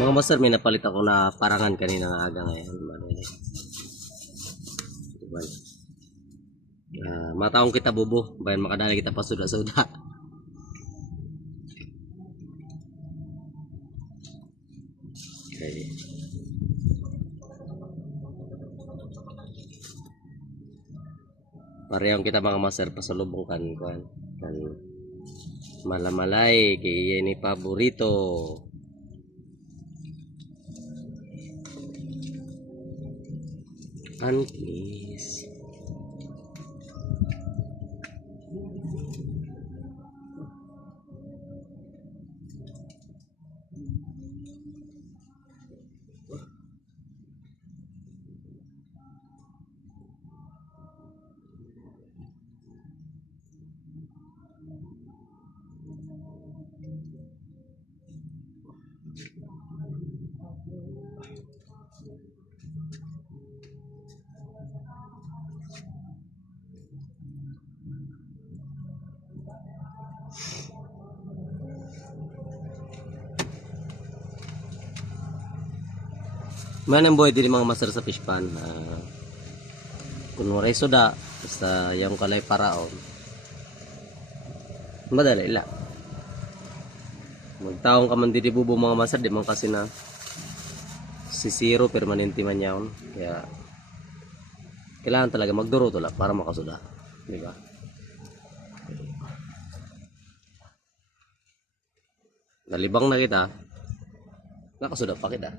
Mga master, may napalit ako na parangan kanina ng aga ngayon. Diba? Mataong kita bubo, bayan makadali kita pa suda-suda. Okay. Parehong kita mga master, pasalubong kan malamalay kay ni paborito. Please. Manang boy dili mga master sa fish pan. Kunwari soda basta yung kalay paraon. Madali ila. Magtaong ka man didi bubo mga master di man kasi na si zero permanente man yaon. Kaya kailangan talaga magduro to la para makasuda, di ba? Nalibang na kita. Nakasuda pa kita.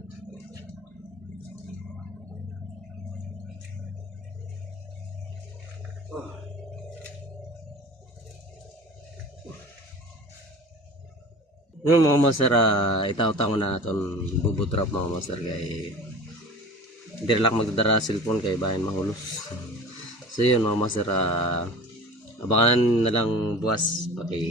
Yung mga master, itaw-taw na itong bubutrap mga master kay hindi lang magdadara cellphone kay bahin mahulos. So yun mga master, abangan na lang buwas paki